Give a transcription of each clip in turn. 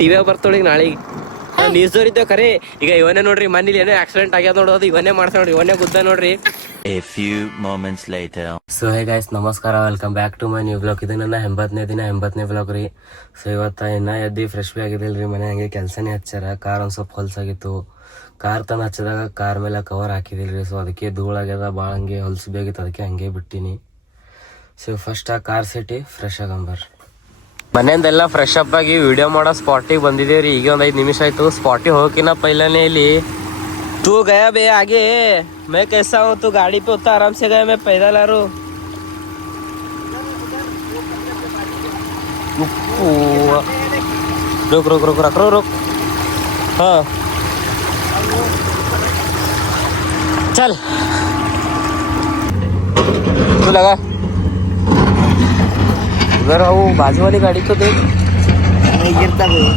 ಟಿವಿಯಾಗ ಬರ್ತೋಳಿ ನಾಳೆಗೆ ನ್ಯೂಸ್ದವ್ರು ಇದ್ದೇವೆ ಖರೆ. ಈಗ ಇವನೇ ನೋಡ್ರಿ ಮನೇಲಿ ಏನೋ ಆಕ್ಸಿಡೆಂಟ್ ಆಗ್ಯಾದ ನೋಡೋದು ಇವನೇ ಮಾಡ್ತಾ ನೋಡ್ರಿ, ಇವನೇ ಗುದ್ದ ನೋಡ್ರಿ. A few moments later. So hey guys, ನಮಸ್ಕಾರ, welcome back to my new blog. ಇದು ನನ್ನ 80ನೇ ದಿನ 80ನೇ ಬ್ಲಾಗ್ ರೀ. ಸೊ ಇವತ್ತು ಇನ್ನ ಎದ್ದು ಫ್ರೆಶ್ ಬಿ ಆಗಿದ್ದಿಲ್ಲ ರೀ. ಮನೆ ಹಂಗೆ ಕೆಲಸನೇ ಹಚ್ಚಾರ. ಕಾರ್ ಒಂದು ಸ್ವಲ್ಪ ಹೊಲ್ಸಾಗಿತ್ತು. ಕಾರ್ ತಂದು ಹಚ್ಚಿದಾಗ ಕಾರ್ ಮೇಲೆ ಕವರ್ ಹಾಕಿದಿಲ್ಲ ರೀ. ಸೊ ಅದಕ್ಕೆ ಧೂಳಾಗ್ಯದ ಭಾಳ, ಹಂಗೆ ಹೊಲ್ಸು ಬೇಕಿತ್ತು, ಅದಕ್ಕೆ ಹಂಗೆ ಬಿಟ್ಟಿನಿ. ಸೊ ಫಸ್ಟ್ ಆ ಕಾರ್ ಸೆಟ್ಟಿ ಫ್ರೆಶ್ ಆಗಂಬರ್. ಮನೆಯಿಂದೆಲ್ಲ ಫ್ರೆಶ್ ಅಪ್ ಆಗಿ ವಿಡಿಯೋ ಮಾಡೋ ಸ್ಪಾಟಿಗೆ ಬಂದಿದ್ದೇವೆ ರೀ. ಈಗ ಒಂದು 5 ನಿಮಿಷ ಆಯ್ತು. ಸ್ಪಾಟಿಗೆ ಹೋಗಿನ ಪೈಲನೇ ಇಲ್ಲಿ तू गया बे आगे, मैं कैसा हूँ, तू गाड़ी पे उतना आराम से गया, मैं पैदल आ रहा हूँ. रुक रुक रुक रुक रुक रुक. हाँ चल, तू लगा उधर. वो बाजू वाली गाड़ी तो देख, नहीं गिरता कोई.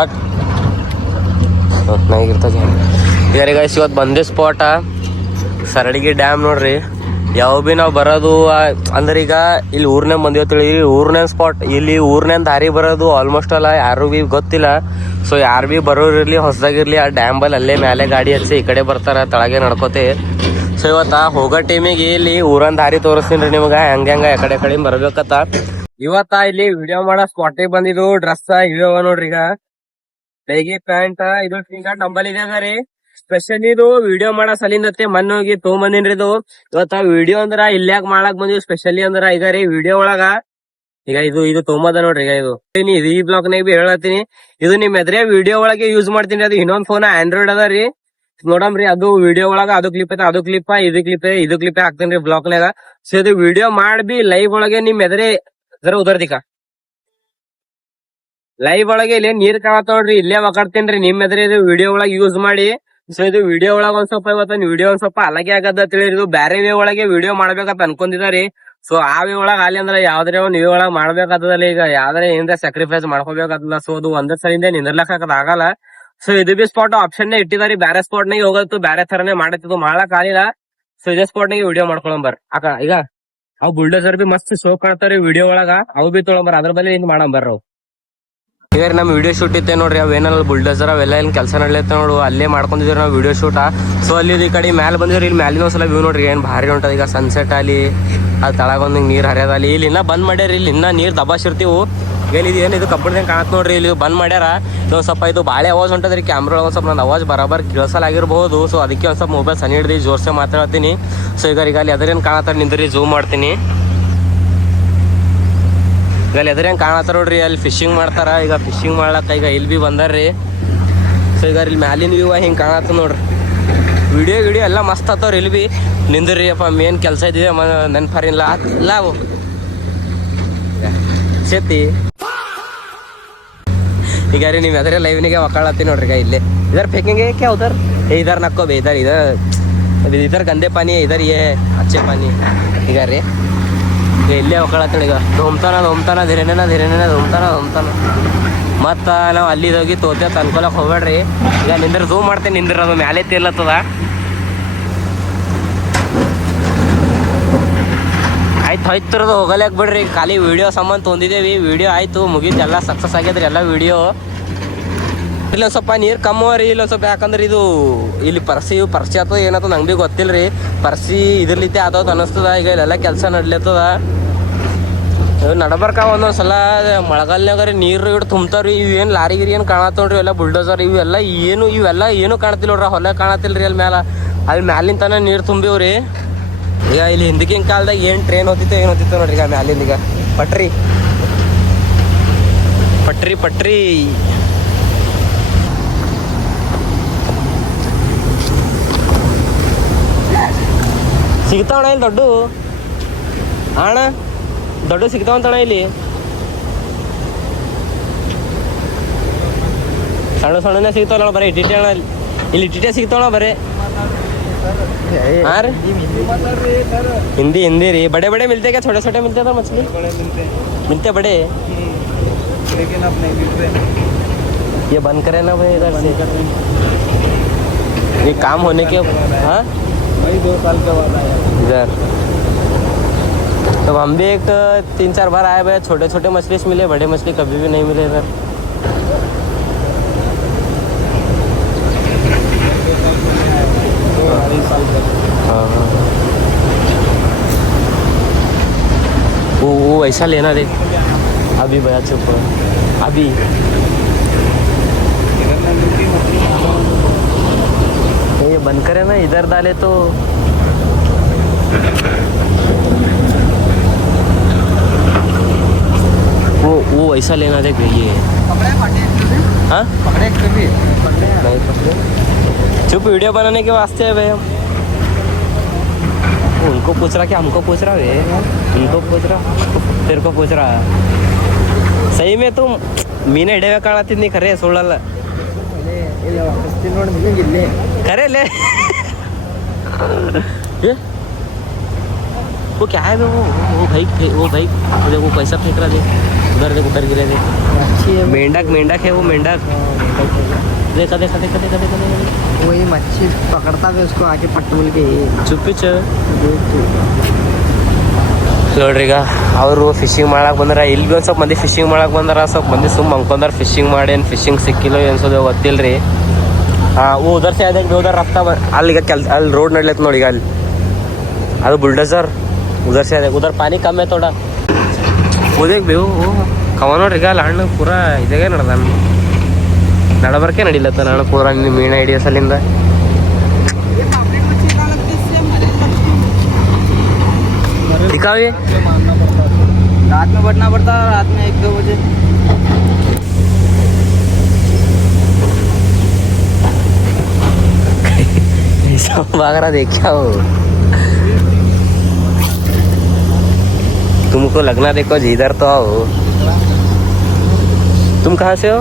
हट, नहीं गिरता जा. ಯಾರೇ ಗೈಸ್, ಇವತ್ತು ಬಂದೇ ಸ್ಪಾಟ ಸರಡಿಗೆ ಡ್ಯಾಮ್ ನೋಡ್ರಿ. ಯಾವ ಭೀ ನಾವು ಬರೋದು ಅಂದ್ರೆ ಈಗ ಇಲ್ಲಿ ಊರ್ನೇ ಬಂದಿವತ್ತೇಳಿ, ಊರ್ನೇ ಸ್ಪಾಟ್, ಇಲ್ಲಿ ಊರ್ನೇ ದಾರಿ ಬರೋದು ಆಲ್ಮೋಸ್ಟ್ ಅಲ್ಲ ಯಾರು ಭೀ ಗೊತ್ತಿಲ್ಲ. ಸೊ ಯಾರು ಭೀ ಬರೋರಿರ್ಲಿ ಹೊಸದಾಗಿರ್ಲಿ ಆ ಡ್ಯಾಮ್ ಬಲ್ಲಿ ಅಲ್ಲೇ ಮೇಲೆ ಗಾಡಿ ಹಚ್ಚಿ ಈ ಕಡೆ ಬರ್ತಾರ, ತಳಗೆ ನಡ್ಕೋತೆ. ಸೊ ಇವತ್ತ ಹೋಗೋ ಟೈಮಿಗೆ ಇಲ್ಲಿ ಊರನ್ ದಾರಿ ತೋರಿಸ್ತೀನಿ ರೀ ನಿಮ್ಗೆ, ಹೆಂಗ ಕಡೆ ಕಡೆ ಬರ್ಬೇಕತ್ತ. ಇವತ್ತ ಇಲ್ಲಿ ವಿಡಿಯೋ ಮಾಡೋ ಸ್ಪಾಟಿಗೆ ಬಂದಿದ್ದು. ಡ್ರೆಸ್ ಇವ ನೋಡ್ರಿ, ಈಗ ಡೈಗಿ ಪ್ಯಾಂಟ್ ಇದು ಈಗ ನಂಬಲ್ ಇದೆ ರೀ. ಸ್ಪೆಷಲಿ ಇದು ವಿಡಿಯೋ ಮಾಡೋ ಸಲಿಂದತ್ತೆ ಮೊನ್ನೆ ಹೋಗಿ ತೊಗೊಂಬಂದಿನ್ರಿ. ಇದು ಇವತ್ತ ವಿಡಿಯೋ ಅಂದ್ರ ಇಲ್ಯಾಗ ಮಾಡಕ್ ಬಂದಿವಿ. ಸ್ಪೆಷಲಿ ಅಂದ್ರ ಈಗ ರೀ ವಿಡಿಯೋ ಒಳಗ ಈಗ ಇದು ತೊಗೊಂಬದ ನೋಡ್ರಿ. ಈಗ ಇದು ಈ ಬ್ಲಾಗ್ ನಾಗ ಬಿ ಹೇಳತ್ತೀನಿ, ಇದು ನಿಮ್ ಎದ್ರೆ ವಿಡಿಯೋ ಒಳಗೆ ಯೂಸ್ ಮಾಡ್ತೀನಿ. ಅದು ಇನ್ನೊಂದ್ ಫೋನ್ ಆಂಡ್ರಾಯ್ಡ್ ಅದ ರೀ, ನೋಡಮ್ರಿ. ಅದು ವಿಡಿಯೋ ಒಳಗ ಅದು ಕ್ಲಿಪ್ ಐತೆ, ಅದು ಕ್ಲಿಪ್ ಇದು ಕ್ಲಿಪ್ ಹಾಕ್ತೇನ್ರಿ ಬ್ಲಾಗ್ ನಾಗ. ಸೊ ಇದು ವಿಡಿಯೋ ಮಾಡ್ಬಿ ಲೈವ್ ಒಳಗೆ ನಿಮ್ ಎದ್ರೆ ಜರ ಉದರ್ದಿಕ ಲೈವ್ ಒಳಗೆ ಇಲ್ಲಿ ನೀರ್ ಕಾಣತ್ತ ನೋಡ್ರಿ, ಇಲ್ಲೇ ಮಕಾಡ್ತೇನ್ರಿ ನಿಮ್ ಎದ್ರೆ. ಇದು ವಿಡಿಯೋ ಒಳಗೆ ಯೂಸ್ ಮಾಡಿ. ಸೊ ಇದು ವಿಡಿಯೋ ಒಳಗ ಒಂದ್ ಸ್ವಲ್ಪ ಇವತ್ತ ವಿಡಿಯೋ ಒಂದ್ ಸ್ವಲ್ಪ ಅಲಗೆ ಆಗದ ತಿಳಿ. ಇದು ಬ್ಯಾರೆ ವೇ ಒಳಗೆ ವಿಡಿಯೋ ಮಾಡ್ಬೇಕಂತ ಅನ್ಕೊಂಡಿದಾರಿ. ಸೊ ಆ ವೇ ಒಳಗ ಅಲ್ಲಿ ಅಂದ್ರೆ ಯಾವ್ದ್ರೆ ಒಂದ್ ವೇ ಒಳಗ್ ಮಾಡ್ಬೇಕಾಗ್ತದಲ್ಲ. ಈಗ ಯಾವ್ದ್ರೆ ಏನ್ರ ಸ್ಯಾಕ್ರಿಫೈಸ್ ಮಾಡ್ಕೋಬೇಕಾಗ್ತದ. ಸೊ ಅದು ಒಂದೇ ಸಲಿಂದ ನಿಂದ್ರಲಕ್ ಆಗಲ್ಲ. ಸೊ ಇದು ಬಿ ಸ್ಪಾಟ್ ಆಪ್ಷನ್ ಇಟ್ಟಿದಾರಿ. ಬ್ಯಾರೆ ಸ್ಪಾಟ್ ನಾಗ ಹೋಗತ್ತು, ಬ್ಯಾರೆ ತರನೇ ಮಾಡತ್ತಿದ್ದು ಮಾಡಕ್ ಆಗಿಲ್ಲ. ಸೊ ಇದೇ ಸ್ಪಾಟ್ ನಾಗ ವಿಡಿಯೋ ಮಾಡ್ಕೊಳಂಬರ್. ಈಗ ಅವ್ ಬುಲ್ಡೋಸರ್ ಬಿ ಮಸ್ತ್ ಶೋ ಕಾಣ್ತಾವ್ರಿ ವಿಡಿಯೋ ಒಳಗ, ಅವು ಬಿ ತೊಗೊಂಬರ್. ಅದ್ರ ಬಲ್ಲಿ ಹಿಂಗ್ ಮಾಡಂಬರ್. ಅವ್ ಈಗ ನಮ್ ವಿಡಿಯೋ ಶೂಟ್ ಇತ್ತೆ ನೋಡ್ರಿ. ಅವೇನಲ್ಲ ಬುಲ್ಡೋಸರ್ ಅವೆಲ್ಲ ಏನ್ ಕೆಲಸ ನಡ್ಲೈತೆ ನೋಡು, ಅಲ್ಲೇ ಮಾಡ್ಕೊಂಡಿದ್ರಿ ನಾವು ವಿಡಿಯೋ ಶೂಟ. ಸೊ ಅಲ್ಲಿ ಈ ಕಡೆ ಮ್ಯಾಲೆ ಬಂದಿವ್ರಿ. ಇಲ್ಲಿ ಮ್ಯಾಲಿನ ಒಂದ್ಸಲ ವ್ಯೂ ನೋಡ್ರಿ ಏನ್ ಭಾರಿ ಹೊಂಟದ. ಈಗ ಸನ್ಸೆಟ್ ಅಲ್ಲಿ ಅದು ತಳಗೊಂದ್ ನೀರ್ ಹರಿಯೋದಲ್ಲಿ. ಇಲ್ಲಿ ಇನ್ನ ಬಂದ್ ಮಾಡ್ಯಾರ, ಇಲ್ಲಿ ಇನ್ನ ನೀರ್ ದಬಾಸಿರ್ತೀವು. ಇಲ್ಲಿ ಇದು ಕಬ್ಬಡ್ದಂಗೆ ಕಾಣತ್ ನೋಡ್ರಿ. ಇಲ್ಲಿ ಬಂದ್ ಮಾಡ್ಯಾರ. ಇದು ಸ್ವಲ್ಪ ಇದು ಬಾಳೆ ಅವಾಜ್ ಹೊಂಟದ್ರಿ ಕ್ಯಾಮ್ರಾ. ಒಂದ್ ಸ್ವಲ್ಪ ನನ್ನ ಅವಾಜ್ ಬರಾಬರ್ ಕೇಳಿಸಲಾಗಿರ್ಬಹುದು. ಸೊ ಅದಕ್ಕೆ ಒಂದ್ ಸ್ವಲ್ಪ ಮೊಬೈಲ್ ಸನಿ ಹಿಡ್ದು ಜೋರ್ಸೆ ಮಾತಾಡ್ತೀನಿ. ಸೊ ಈಗ ಅಲ್ಲಿ ಅದ್ರೇನ್ ಕಾಣತ್ತಾರ ನಿಂದ್ರಿ, ಝೂಮ್ ಮಾಡ್ತೀನಿ. ಈಗ ಅಲ್ಲಿ ಎದ್ರ ಹೆಂಗೆ ಕಾಣತ್ತಾರ ನೋಡ್ರಿ, ಅಲ್ಲಿ ಫಿಶಿಂಗ್ ಮಾಡ್ತಾರ. ಈಗ ಫಿಶಿಂಗ್ ಮಾಡ್ಲಕ್ಕ ಈಗ ಇಲ್ಲಿ ಬಿ ಬಂದಾರ್ರಿ. ಸೊ ಈಗ ಇಲ್ಲಿ ಮ್ಯಾಲಿನ ವ್ಯೂ ಹಿಂಗೆ ಕಾಣತ್ತ ನೋಡ್ರಿ. ವಿಡಿಯೋ ಎಲ್ಲ ಮಸ್ತ್ ಆತವ್ರಿ. ಇಲ್ಲಿ ಬಿ ನಿಂದ್ರಿ ಅಪ್ಪ, ಮೇನ್ ಕೆಲಸ ಇದ್ದಿದೆ ನೆನ್ಪಾರಿಲ್ಲ ಇಲ್ಲ ಅವು ಸೇತಿ. ಈಗ ರೀ ನೀವು ಎದ್ರೆ ಲೈವ್ನಿಗೆ ಒಕ್ಕಾಳತ್ತೀನಿ ನೋಡ್ರಿ. ಈಗ ಇಲ್ಲೇ ಇದರ್ ಫೇಕಿಂಗೆ ಕ್ಯಾ ಉಧರ್ इधर नको बे, इधर गंदे पानी है, इधर ये अच्छे पानी. ಈಗ ರೀ ಇಲ್ಲೇ ಒಕ್ಕಳತ್ತೇಳಿ. ಈಗ ಧೋಮ್ತಾನ ಧಿರೇನ ಧೋಮ್ತಾನ. ಮತ್ತು ನಾವು ಅಲ್ಲಿ ಹೋಗಿ ತೋತೆ ತನ್ಕೊಳಕ್ ಹೋಗ್ಬೇಡ್ರಿ. ಈಗ ನಿಂದ್ರ ಝೂಮ್ ಮಾಡ್ತೇನೆ, ನಿಂದ್ರ ಅದು ಮ್ಯಾಲೆ ತೇರ್ಲತ್ತದ. ಆಯ್ತು ಹೋಗಲ್ಯಾಕ ಬಿಡ್ರಿ. ಖಾಲಿ ವಿಡಿಯೋ ಸಂಬಂಧ ತೊಂದಿದ್ದೇವಿ. ವಿಡಿಯೋ ಆಯ್ತು, ಮುಗೀತು, ಎಲ್ಲ ಸಕ್ಸಸ್ ಆಗ್ಯದ್ರಿ ಎಲ್ಲ ವಿಡಿಯೋ. ಇಲ್ಲೊಂದು ಸ್ವಲ್ಪ ನೀರು ಕಮ್ಮವ ರೀ. ಇಲ್ಲೊಂದು ಸ್ವಲ್ಪ ಯಾಕಂದ್ರೆ ಇದು ಇಲ್ಲಿ ಪರ್ಸಿ ಆತದ ಏನತ್ತ ನಂಗೆ ಭೀ ಗೊತ್ತಿಲ್ಲ ರೀ. ಪರ್ಸಿ ಇದ್ರಲಿತ್ತೆ ಆತದ ಅನ್ನಿಸ್ತದ. ಈಗ ಇಲ್ಲೆಲ್ಲ ಕೆಲಸ ನಡ್ಲತ್ತದ. ನಡಬರ್ಕ ಒಂದೊಂದು ಸಲ ಮಳೆಗಾಲನಾಗ ರೀ ನೀರು ಇಟ್ಟು ತುಂಬ್ತಾವ್ರಿ. ಇವೇನು ಲಾರಿ ಗಿರಿ ಏನು ಕಾಣತ್ತವ್ರಿ, ಎಲ್ಲ ಬುಲ್ಡೋಸರ್ ಇವೆಲ್ಲ ಏನು ಕಾಣತಿಲ್ಲ ನೋಡ್ರಿ. ಹೊಲ ಕಾಣತಿಲ್ಲ ರೀ. ಅಲ್ಲಿ ಮ್ಯಾಲಿಂತನ ನೀರು ತುಂಬಿವ್ರಿ. ಈಗ ಇಲ್ಲಿ ಹಿಂದಕ್ಕಿನ ಕಾಲದಾಗ ಏನು ಟ್ರೈನ್ ಹೋಗ್ತಿತ್ತು ನೋಡ್ರಿ. ಈಗ ಮ್ಯಾಲಿಂದ ಈಗ ಪಟ್ರಿ ಸಿಗ್ತಾವಣ ಇಲ್ಲಿ ದೊಡ್ಡ ಸಿಗ್ತಾವಂತಣ. ಇಲ್ಲಿ ಸಣ್ಣನೇ ಸಿಗ್ತಾವಲ್ಲ ಬರೀ ಇಟ್ಟಿಟ್ಟೆ ಅಣ್ಣ. ಇಲ್ಲಿ ಇಟ್ಟಿಟ್ಟೆ ಸಿಗ್ತಾವಣ ಬರೀ. हाँ रे हिंदी री. बड़े मिलते क्या, छोटे छोटे मिलते हैं मछली? मिलते बड़े, लेकिन अब नहीं मिलते. ये बंद करे ना भाई इधर से. ये काम होने के हाँ भाई 2 साल के बाद आया इधर. तो हम भी एक 3-4 बार आए भाई. छोटे छोटे मछली मिले, बड़े मछली कभी भी नहीं मिले इधर. हाँ हाँ वो ऐसा लेना देख अभी भैया चुप अभी ये बंद करे ना इधर डाले तो वो ऐसा लेना देख ये हाँ नहीं चुप वीडियो बनाने के वास्ते है भाई हम उनको पूछ रहा कि हमको पूछ रहा है उनको पूछ रहा तेरे को पूछ रहा सही में तुम मीने हिडेवे काಳತ್ತಿದ್ನಿ ಖರೆ ಸುಳ್ಳಲ್ಲ खरे ले ये वो क्या है वो भाई देखो पैसा फेंक रहा देख उधर गिरे देख मेंढक है वो मेंढक देखा वही मच्छी पकड़ता है उसको आके पट्टूल के ಚುಪ್ಪಿ ನೋಡ್ರಿ ಈಗ ಅವರು ಫಿಶಿಂಗ್ ಮಾಡಕ್ ಬಂದಾರ ಇಲ್ಲಿ ಒಂದು ಸ್ವಲ್ಪ ಮಂದಿ ಫಿಶಿಂಗ್ ಮಾಡಕ್ ಬಂದಾರ ಸ್ವಲ್ಪ ಮಂದಿ ಸುಮ್ಮ ಅಂಕೊಂಡಾರ ಫಿಶಿಂಗ್ ಮಾಡಿ ಏನು ಫಿಶಿಂಗ್ ಸಿಕ್ಕಿಲ್ಲ ಅನ್ಸೋದು ಗೊತ್ತಿಲ್ರಿ वो उधर से आए उधर रास्ता ಅಲ್ಲಿ ಅಲ್ಲಿ रोड नडलेत ನೋಡಿ ಈಗ ಅಲ್ಲಿ ಅದು बुलडोजर उधर से आए उधर पानी कम है थोड़ा वो देख बेವು ಕವ ನೋಡ್ರಿ ಈಗ ಹಣ್ಣು ಪೂರಾ ಇದಾಗೆ ನಡ್ದಾನ ನಡಬರ್ಕೆ ನಡಿಲತ್ತ ನಾನು ಪೂರಾ ಮೀನ ಹಿಡಿಯೋ ಸಲಿಂದ दिखावे रात में बढ़ना पड़ता है रात में 1-2 बजे ऐसा भाग रहा देखा हो तुमको लगना देखो जिधर तो आओ तुम कहाँ से हो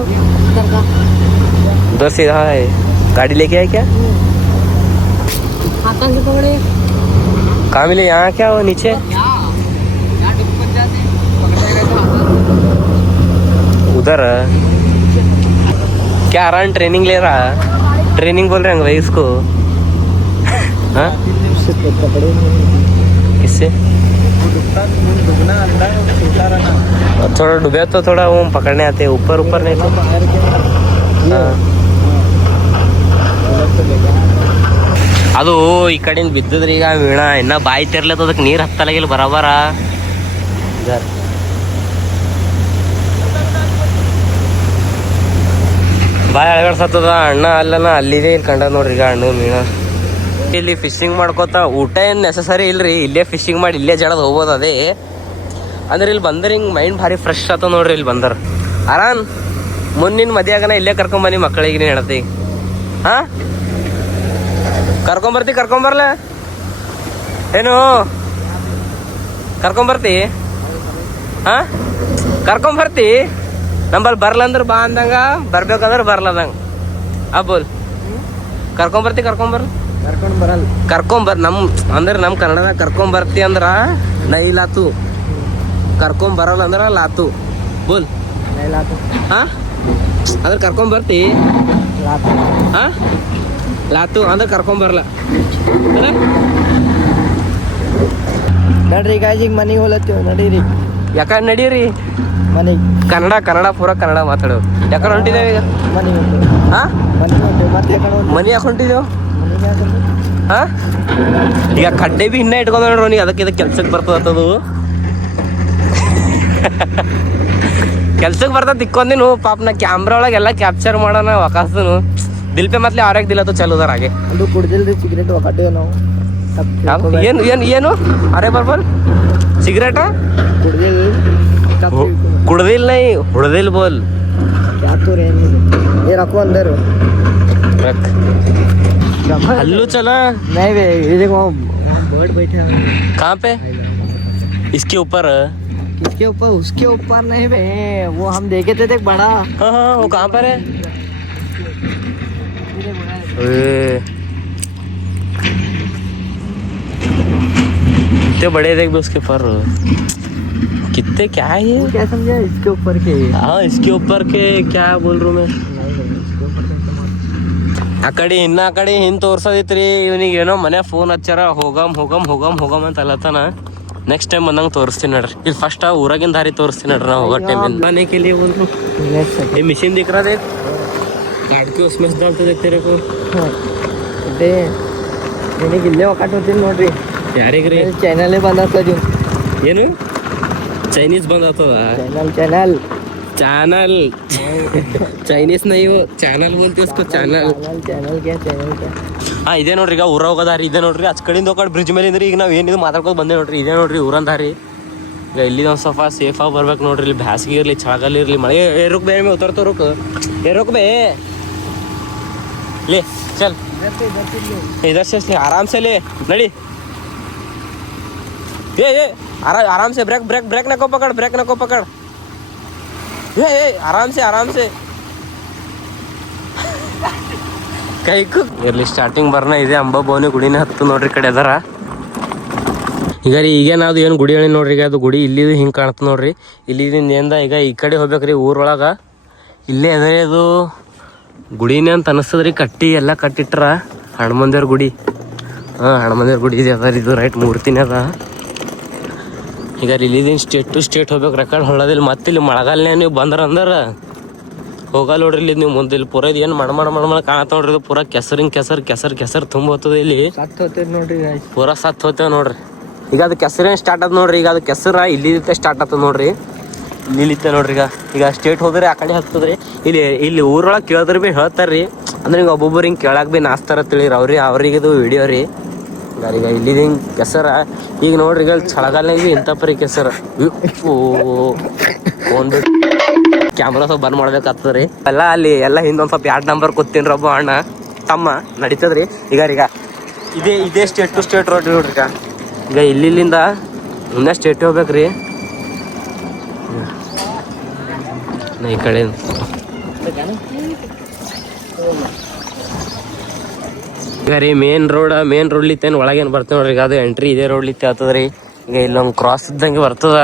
उधर से रहा है गाड़ी लेके आए क्या कहाँ मिले यहाँ क्या हो नीचे उधर क्या आराम ट्रेनिंग ले रहा ट्रेनिंग बोल रहे हैं भाई इसको हाँ किससे थोड़ा डूबे तो थोड़ा वो पकड़ने आते ऊपर नहीं तो हाँ ಅದು ಈ ಕಡೆಯಿಂದ ಬಿದ್ದದ್ರಿ ಈಗ ವೀಣ ಇನ್ನ ಬಾಯಿ ತೆರ್ಲತ್ತ ಅದಕ್ಕೆ ನೀರು ಹತ್ತಲಾಗಿಲ್ಲ ಬರಬರ ಬಾಯಿ ಅಳಗಡ್ಸತ್ತದ ಅಣ್ಣ ಅಲ್ಲನ ಅಲ್ಲಿದೆ ಇಲ್ಲಿ ಕಂಡ ನೋಡ್ರಿ ಈಗ ಹಣ್ಣು ಮೀನ ಇಲ್ಲಿ ಫಿಶಿಂಗ್ ಮಾಡ್ಕೋತ ಊಟ ಏನು ನೆಸಸರಿ ಇಲ್ರಿ ಇಲ್ಲೇ ಫಿಶಿಂಗ್ ಮಾಡಿ ಇಲ್ಲೇ ಜಡದ್ ಹೋಗ್ಬೋದು ಅದೇ ಅಂದ್ರೆ ಇಲ್ಲಿ ಬಂದ್ರೆ ಹಿಂಗೆ ಮೈಂಡ್ ಭಾರಿ ಫ್ರೆಶ್ ಆತ ನೋಡ್ರಿ ಇಲ್ಲಿ ಬಂದರ ಆರಾಮ್ ಮುನ್ನಿನ ಮದುವೆ ಆಗನ ಇಲ್ಲೇ ಕರ್ಕೊಂಬನ್ನಿ ಮಕ್ಕಳಿಗೆ ನೀನು ಹೇಳ್ತಿ ಹಾ ಕರ್ಕೊಂಬರ್ಲ ಏನು ಕರ್ಕೊಂಬರ್ತಿ ಹಾ ಕರ್ಕೊಂಬರ್ತಿ ನಂಬಲ್ಲಿ ಬರ್ಲಂದ್ರ ಬಾ ಅಂದಂಗ ಬರ್ಬೇಕಂದ್ರ ಬರ್ಲದಂಗ ಬೋಲ್ ಕರ್ಕೊಂಬರ್ತಿ ಕರ್ಕೊಂಬರ್ ನಮ್ ಅಂದ್ರೆ ನಮ್ ಕನ್ನಡದಾಗ ಕರ್ಕೊಂಬರ್ತಿ ಅಂದ್ರ ನೈ ಲಾತು ಕರ್ಕೊಂಬರಲ್ಲ ಅಂದ್ರ ಲಾತು ಬೋಲ್ ಹಾ ಅಂದ್ರೆ ಕರ್ಕೊಂಬರ್ತಿ ಹಾ ಲಾತು ಅಂದ್ರೆ ಕರ್ಕೊಂಬರಲ್ಲ ನಡ್ರಿ ಗಾಜಿಗೆ ಮನೆಗೆ ಹೋಲತ್ತೀವಿ ನಡೀರಿ ಯಾಕ ನಡೀರಿ ಮನೆಗೆ ಕನ್ನಡ ಪೂರ ಕನ್ನಡ ಮಾತಾಡೋ ಯಾಕಡೆ ಹೊಂಟಿದ್ದೇವೆ ಈಗ ಮನೆಗೆ ಹಾ ಮತ್ತೆ ಮನೆ ಯಾಕೆ ಹೊಂಟಿದ್ದೇವು ಹಾ ಈಗ ಕಡ್ಡೆ ಬಿ ಇನ್ನ ಇಟ್ಕೊಂಡ್ ನೋಡ್ರಿ ನೀ ಅದಕ್ಕೆ ಇದಕ್ಕೆ ಕೆಲ್ಸಕ್ಕೆ ಬರ್ತದದು ಕೆಲ್ಸಕ್ಕೆ ಬರ್ತದ ತಿಕ್ಕೊಂದಿನು ಪಾಪ ನಾ ಕ್ಯಾಮ್ರಾ ಒಳಗೆಲ್ಲ ಕ್ಯಾಪ್ಚರ್ ಮಾಡೋಣ ವಕಾಸನು दिल पे मतलब आरक दिला तो चल उधर आगे ಅದು ಕುಡ್ದಿಲ್ರಿ ಸಿಗರೇಟ್ ಒಕಟೆ ನಾವು ಏನು अरे बरबर सिगरेट ಕುಡ್ದಿಲ್ कुड़दिल नहीं हुड़दिल बोल क्या तो रे ये रखो अंदर रख हल्लू चला नहीं बे ये देखो बर्ड बैठे हैं कहाँ पे इसके ऊपर किसके ऊपर उसके ऊपर नहीं बे वो हम देखे थे देख बड़ा हाँ वो कहाँ पर है कितने बड़े देख भी उसके पर कितने क्या है ये क्या समझा इसके ऊपर के हाँ इसके ऊपर के क्या बोल रहा हूँ मैं ಆ ಕಡೆ ಹಿಂದ್ ತೋರ್ಸದಿತ್ರಿ ಇವನಿಗೆ ಏನೋ ಮನೆ ಫೋನ್ ಹಚ್ಚಾರ ಹೋಗಮ್ ಅಂತ ಅಲ್ಲತ್ತಾನ ನೆಕ್ಸ್ಟ್ ಟೈಮ್ ಬಂದಂಗೆ ತೋರಿಸ್ತೀನಿ ನೋಡ್ರಿ. ಇಲ್ಲಿ ಫಸ್ಟ್ ಊರಾಗಿನ ದಾರಿ ತೋರಿಸ್ತೀನಿ ನೋಡ್ರಿ ನಾವು ಹೋಗೋ ಟೈಮ್ ये मशीन दिख रहा देख काट के उसमें से डालते देख तेरे को ಅದೇ ನಿನಗೆ ಇಲ್ಲೇ ಒಕ್ಕಾಟ್ ಹೋಗ್ತೀನಿ ನೋಡ್ರಿ. ಯಾರಿಗ್ರಿ ಚಾನಲೇ ಬಂದಾಗ್ತದೆ. ಏನು ಚೈನೀಸ್ ಬಂದಾಗ್ತದ ಚಾನಲ್ ಚಾನಲ್ ಚೈನೀಸ್ ನೈ ಚಾನಲ್ बोलते उसको ಚಾನಲ್. ಹಾ ಇದೇ ನೋಡ್ರಿ ಈಗ ಊರ ಹೋಗೋದಾರಿ ಇದೆ ನೋಡ್ರಿ. ಅಚ್ ಕಡೆಯಿಂದ ಹೋಗೋದು ಬ್ರಿಡ್ಜ್ ಮೇಲೆ ಇಂದ್ರಿ. ಈಗ ನಾವು ಏನಿದು ಮಾತಾಡ್ಕೊಂಡು ಬಂದೆ ನೋಡ್ರಿ. ಇದೇ ನೋಡ್ರಿ ಊರನ್ ದಾರಿ. ಈಗ ಇಲ್ಲಿ ಒಂದು ಸ್ವಲ್ಪ ಸೇಫ್ ಆಗಿ ಬರ್ಬೇಕು ನೋಡ್ರಿ. ಇಲ್ಲಿ ಬ್ಯಾಸಿಗೆ ಇರಲಿ ಚಳಿಗಾಲ ಇರಲಿ ಮಳೆ रुक बे मैं उतरता रुक रुक बे ले चल इधर से आराम से ले नड़ी ये आराम से ब्रेक ब्रेक ब्रेक ना को पकड़ ये आराम से ಕೈ ಇರ್ಲಿ. ಸ್ಟಾರ್ಟಿಂಗ್ ಬರ್ನ ಇದೆ ಅಂಬಾಭವಾನಿ ಗುಡಿನೇ ಹತ್ತು ನೋಡ್ರಿ. ಕಡೆ ಅದರ ಈಗ ರೀ ಈಗೇನು ಅದು ಏನು ಗುಡಿ ಹೇಳಿ ನೋಡ್ರಿ. ಈಗ ಅದು ಗುಡಿ ಇಲ್ಲಿದು ಹಿಂಗೆ ಕಾಣ್ತದೆ ನೋಡ್ರಿ. ಇಲ್ಲಿಂದ ಈಗ ಈ ಕಡೆ ಹೋಗ್ಬೇಕ್ರಿ ಊರೊಳಗೆ. ಇಲ್ಲೇ ಅದೇ ಅದು ಗುಡಿನೇ ಅಂತ ಅನಿಸ್ತದ್ರಿ. ಕಟ್ಟಿ ಎಲ್ಲ ಕಟ್ಟಿಟ್ರ ಹನುಮಂದೇವ್ರ ಗುಡಿ. ಹನುಮಂದೇವ್ರ ಗುಡಿ ಇದೆ ಅದ ಇದು ರೈಟ್ ಮೂರ್ತಿನೇ ಅದ. ಈಗ ಇಲ್ಲಿದ್ದೀನಿ ಸ್ಟೇಟ್ ಟು ಸ್ಟೇಟ್ ಹೋಗ್ಬೇಕು. ರೆಕಾರ್ಡ್ ಹೊಳ್ಳೋದಿಲ್ಲ. ಮತ್ತೆ ಇಲ್ಲಿ ಮಳೆಗಾಲನೇ ನೀವು ಬಂದ್ರ ಅಂದ್ರೆ ಹೋಗಲ್ಲ ನೋಡ್ರಿ. ಇಲ್ಲಿ ನೀವು ಮುಂದೆ ಇಲ್ಲಿ ಪೂರ ಏನು ಮಣ ಕಾಣತ್ತ ನೋಡ್ರಿ. ಇದು ಪೂರ ಕೆಸರು ತುಂಬ ಹೋಗ್ತದೆ. ಇಲ್ಲಿ ನೋಡ್ರಿ ಪೂರ ಸತ್ ಹೋಗ್ತೇವೆ ನೋಡ್ರಿ. ಈಗ ಅದು ಕೆಸರೇನು ಸ್ಟಾರ್ಟ್ ಆದ ನೋಡ್ರಿ. ಈಗ ಅದು ಕೆಸರ ಇಲ್ಲಿದ್ದ ಸ್ಟಾರ್ಟ್ ಆಗ್ತದೆ ನೋಡ್ರಿ. ಇಲ್ಲಿತ್ತೆ ನೋಡ್ರಿ. ಈಗ ಸ್ಟೇಟ್ ಹೋದ್ರೆ ಆ ಕಡೆ ಹತ್ತದ್ರಿ. ಇಲ್ಲಿ ಊರೊಳಗೆ ಕೇಳಿದ್ರೆ ಭೀ ಹೇಳ್ತಾರ್ರಿ. ಅಂದ್ರೆ ಈಗ ಒಬ್ಬೊಬ್ಬರು ಹಿಂಗೆ ಕೇಳಕ್ಕೆ ಭೀ ನಾಚ್ತಾರ ತಿಳಿರಿ ಅವ್ರಿಗೆ ಇದು ವಿಡಿಯೋ ರೀ. ಈಗ ಇಲ್ಲಿದ ಹಿಂಗೆ ಕೆಸರ ಈಗ ನೋಡ್ರಿ. ಈಗ ಚಳಗಾಲನಾಗ ಭೀ ಇಂಥ ಪರಿ ಕೆಸರ ಫೋನ್ ಬಿಟ್ಟು ಕ್ಯಾಮ್ರಾ ಸ್ವಲ್ಪ ಬಂದ್ ಮಾಡ್ಬೇಕಾಗ್ತದ್ರಿ. ಎಲ್ಲ ಅಲ್ಲಿ ಎಲ್ಲ ಹಿಂದೊಂದು ಸ್ವಲ್ಪ 2 ನಂಬರ್ ಕೂತೀನಿ ಒಬ್ಬ ಅಣ್ಣ ತಮ್ಮ ನಡೀತದ್ರಿ. ಈಗ ಇದೇ ಸ್ಟೇಟ್ ಟು ಸ್ಟೇಟ್ ರೋಡ್ ನೋಡ್ರಿ. ಈಗ ಇಲ್ಲಿಂದ ಮುಂದೆ ಸ್ಟೇಟ್ ಹೋಗ್ಬೇಕ್ರಿ. ಈ ಕಡೆ ಈಗ ರೀ ಮೇನ್ ರೋಡ್ಲಿತ್ತೇನು ಒಳಗೇನು ಬರ್ತೇವೆ ನೋಡ್ರಿ. ಈಗ ಅದು ಎಂಟ್ರಿ ಇದೇ ರೋಡ್ಲಿತ್ತೆ ಆಗ್ತದ್ರಿ. ಈಗ ಇಲ್ಲೊಂದು ಕ್ರಾಸ್ ಇದ್ದಂಗೆ ಬರ್ತದ.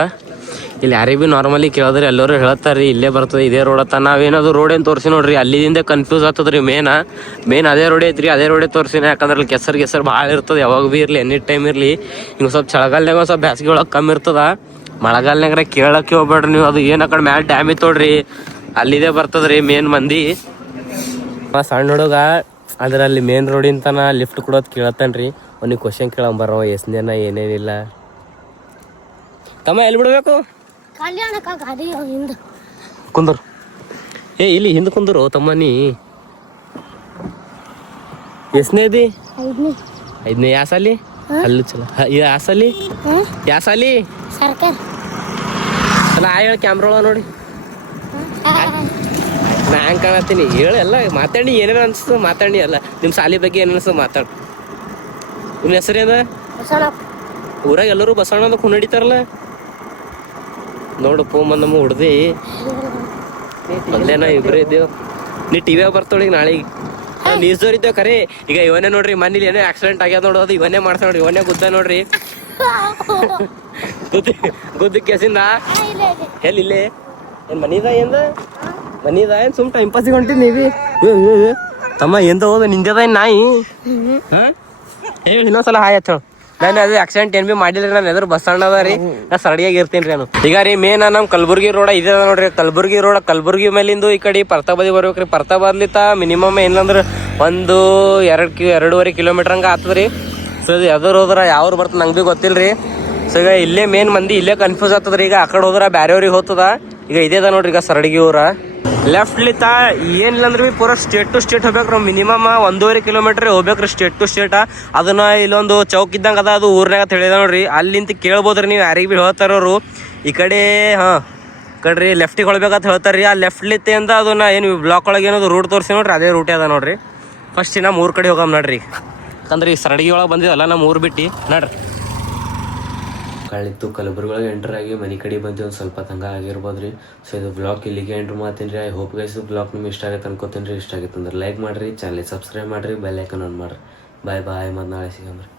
ಇಲ್ಲಿ ಯಾರಿಗೆ ಭೀ ನಾರ್ಮಲಿ ಕೇಳಿದ್ರೆ ಎಲ್ಲರೂ ಹೇಳ್ತಾರ್ರಿ ಇಲ್ಲೇ ಬರ್ತದೆ ಇದೇ ರೋಡ್ ಅಂತ. ನಾವೇನಾದ್ರು ರೋಡ್ ಏನು ತೋರಿಸಿ ನೋಡ್ರಿ ಅಲ್ಲಿಂದ ಕನ್ಫ್ಯೂಸ್ ಆಗ್ತದ್ರಿ. ಮೇನ್ ಅದೇ ರೋಡೇ ಐತ್ರಿ. ಅದೇ ರೋಡೇ ತೋರಿಸಿನ. ಯಾಕಂದ್ರೆ ಅಲ್ಲಿ ಕೆಸರು ಭಾಳ ಇರ್ತದೆ. ಯಾವಾಗ ಭೀ ಇರಲಿ ಎನಿ ಟೈಮ್ ಇರಲಿ. ಹಿಂಗೆ ಸ್ವಲ್ಪ ಚಳಿಗಾಲನಾಗ ಒಂದು ಸ್ವಲ್ಪ ಬ್ಯಾಸಿಗೆ ಒಳಗೆ ಕಮ್ಮಿ ಇರ್ತದ. ಮಳೆಗಾಲನಾಗ್ರೆ ಕೇಳಕ್ಕೆ ಹೋಗ್ಬೇಡ್ರಿ ನೀವು. ಅದು ಏನು ಆ ಕಡೆ ಮ್ಯಾಲೆ ಡ್ಯಾಮ್ ಇತ್ತು ನೋಡ್ರಿ ಅಲ್ಲಿದೆ ಬರ್ತದ್ರಿ ಮೇನ್ ಮಂದಿ. ಸಣ್ಣ ಹುಡುಗ ಅದರಲ್ಲಿ ಮೇನ್ ರೋಡಿಂತನ ಲಿಫ್ಟ್ ಕೊಡೋದು ಕೇಳತ್ತಾನ್ರಿ. ಅವ್ನಿಗೆ ಕ್ವಶನ್ ಕೇಳಂಬರ ಎಷ್ಟನೇನ ಏನೇನಿಲ್ಲ. ತಮ್ಮ ಎಲ್ಲಿ ಬಿಡ್ಬೇಕು ಕುಂದ್ರು. ಇಲ್ಲಿ ಹಿಂದೆ ಕುಂದ್ರು ತಮ್ಮ. ನೀ ಎಷ್ಟನೇ ಇದಿ? 5ನೇ. ಯಾ ಸಾಲಿ? ಅಲ್ಲೂ ಚಲೋ. ಯಾ ಸಾಲಿ ಅಲ್ಲ ಹೇಳಿ ಕ್ಯಾಮ್ರಾ ಒಳಗೆ ನೋಡಿ. ನಾ ಹಂಗೆ ಕಾಣತ್ತೀನಿ ಹೇಳಿ. ಎಲ್ಲ ಮಾತಾಡಿ ಏನೇನು ಅನ್ಸ್ತದೆ ಮಾತಾಡಿ. ಅಲ್ಲ ನಿಮ್ಮ ಸಾಲಿ ಬಗ್ಗೆ ಏನು ಅನ್ಸ್ತದೆ ಮಾತಾಡಿ. ನಿಮ್ಮ ಹೆಸರೇನ? ಊರಾಗ ಎಲ್ಲರೂ ಬಸವಣ್ಣ ಅಂತ ಕುನ್ನಡಿತಾರಲ್ಲ ನೋಡು. ನಮ್ಮ ಹುಡ್ದಿ ಮೊದ್ಲೇನ ಇಬ್ರು ಇದ್ದೇವು. ನೀ ಟಿವಿಯಾಗ ಬರ್ತೋಳಿ ನಾಳೆಗೆ ನ್ಯೂಸ್ದವ್ರು ಇದ್ದೇವೆ ಖರೆ. ಈಗ ಇವನೇ ನೋಡ್ರಿ ಮನೇಲಿ ಏನೋ ಆಕ್ಸಿಡೆಂಟ್ ಆಗ್ಯಾದ ನೋಡೋದು. ಇವನೇ ಮಾಡ್ತಾ ನೋಡ್ರಿ. ಇವನೇ ಗುದ್ದ ನೋಡ್ರಿ. ಗುದ್ದ ಕೇಸಿಂದ ಎಲ್ಲಿಲ್ಲೇ ಏನು ಮನೀದ ಏನು ಸುಮ್ ಟೈಮ್ ಪಾಸಿಗೆ ಹೊಂಟಿದ್ ನೀವಿ. ತಮ್ಮ ಎಂದ ಹೋದ ನಿಂದದ ನಾಯಿ. ಹೇಳಿ ಇನ್ನೊಂದ್ಸಲ ಹಾಯ್ ಹೇಳು. ನಾನು ಅದೇ ಆಕ್ಸಿಡೆಂಟ್ ಏನು ಭೀ ಮಾಡಿಲ್ರಿ. ನಾನು ಎದುರು ಬಸ್ ಅಣ್ಣ ಅದ ರೀ. ನಾ ಸರಡಿಯಾಗಿ ಇರ್ತೀನಿ ರೀ ನಾನು. ಈಗ ರೀ ಮೇನ್ ನಮ್ಮ ಕಲಬುರ್ಗಿ ರೋಡ ಇದೆ ನೋಡ್ರಿ. ಕಲಬುರ್ಗಿ ಮೇಲಿಂದು ಈ ಕಡೆ ಪರ್ತಾಬದಿ ಬರ್ಬೇಕ್ರಿ. ಪರ್ತಾಬಾದ್ಲಿತ್ತ ಮಿನಿಮಮ್ ಏನಂದ್ರೆ 1-2.5 ಕಿಲೋಮೀಟರ್ ಹಂಗೆ ಆಗ್ತದ್ರಿ. ಸೊ ಇದು ಎದುರು ಹೋದ್ರೆ ಯಾವ್ರು ಬರ್ತದೆ ನಂಗೆ ಭೀ ಗೊತ್ತಿಲ್ರಿ. ಸೊ ಈಗ ಇಲ್ಲೇ ಮೇನ್ ಮಂದಿ ಇಲ್ಲೇ ಕನ್ಫ್ಯೂಸ್ ಆಗ್ತದ್ರಿ. ಈಗ ಆ ಕಡೆ ಹೋದ್ರೆ ಬ್ಯಾರೆಯವ್ರಿಗೆ ಹೋಗ್ತದ. ಈಗ ಇದೇದ ನೋಡ್ರಿ. ಈಗ ಸರಡಿಗೆ ಊರ ಲೆಫ್ಟ್ಲಿತ್ತ ಏನಿಲ್ಲ ಅಂದ್ರೆ ಭೀ ಪೂರ ಸ್ಟೇಟ್ ಟು ಸ್ಟೇಟ್ ಹೋಗ್ಬೇಕ್ರಿ. ಮಿನಿಮಮ್ 1.5 ಕಿಲೋಮೀಟರ್ ಹೋಗ್ಬೇಕ್ರಿ ಸ್ಟೇಟ್ ಟು ಸ್ಟೇಟ್. ಅದನ್ನ ಇಲ್ಲೊಂದು ಚೌಕ್ ಇದ್ದಂಗೆ ಅದ. ಅದು ಊರ್ನಾಗ ತಿಳಿದ ನೋಡ್ರಿ. ಅಲ್ಲಿಂತ ಕೇಳ್ಬೋದ್ರಿ ನೀವು ಯಾರಿಗೆ ಭೀ ಹೇಳ್ತಾರವ್ರು. ಈ ಕಡೆ ಕಡ್ರಿ ಲೆಫ್ಟಿಗೆ ಹೊಳ್ಬೇಕಂತ ಹೇಳ್ತಾರ್ರಿ. ಆ ಲೆಫ್ಟ್ಲಿತ್ತೆ ಅಂತ ಅದನ್ನ ಏನು ಬ್ಲಾಕ್ ಒಳಗೆ ಏನದು ರೂಟ್ ತೋರಿಸಿ ನೋಡ್ರಿ. ಅದೇ ರೂಟೇ ಅದ ನೋಡ್ರಿ. ಫಸ್ಟ್ ನಮ್ಮ ಊರ್ ಕಡೆ ಹೋಗಮ್ ನೋಡ್ರಿ. ಯಾಕಂದ್ರೆ ಈ ಸರಡಿಗೆ ಒಳಗೆ ಬಂದಿವಲ್ಲ ನಮ್ಮ ಊರು ಬಿಟ್ಟು ನೋಡ್ರಿ. ಕಳಿತ್ತು ಕಲಬುರ್ಗಿ ಒಳಗೆ ಎಂಟರ್ ಆಗಿ ಮನೆ ಕಡೆ ಬಂದು ಒಂದು ಸ್ವಲ್ಪ ತಂಗ ಆಗಿರ್ಬೋದು ರೀ. ಸೊ ಇದು ಬ್ಲಾಗ್ ಇಲ್ಲಿಗೆ ಎಂಟ್ರ್ ಮಾಡ್ತೀನಿ ರೀ. ಐ ಹೋಪ್ ಗೈಸ್ ಬ್ಲಾಗ್ ನಿಮ್ಗೆ ಇಷ್ಟ ಆಗತ್ತೆ ಅನ್ಕೋತೀನಿ ರೀ. ಇಷ್ಟ ಆಗಿತ್ತು ಅಂದ್ರೆ ಲೈಕ್ ಮಾಡಿರಿ, ಚಾನಲ್ ಸಬ್ಸ್ಕ್ರೈಬ್ ಮಾಡಿರಿ, ಬೆಲ್ ಐಕನ್ ಆನ್ ಮಾಡಿರಿ. ಬಾಯ್ ಮತ್ತು ನಾಳೆ ಸಿಗಮ್ರಿ.